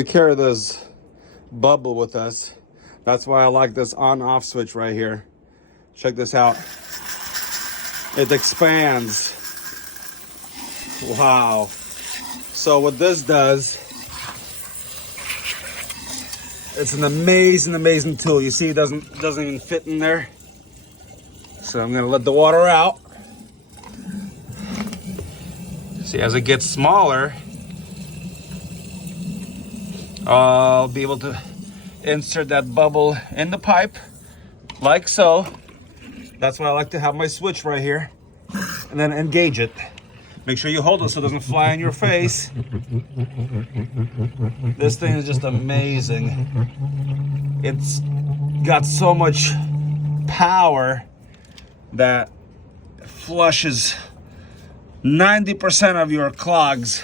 We carry this bubble with us. That's why I like this on-off switch right here. Check this out. It expands. Wow. So what this does, it's an amazing tool. You see, it doesn't even fit in there. So I'm gonna let the water out. See, as it gets smaller, I'll be able to insert that bubble in the pipe, like so. That's why I like to have my switch right here, and then engage it. Make sure you hold it so it doesn't fly in your face. This thing is just amazing. It's got so much power that flushes 90% of your clogs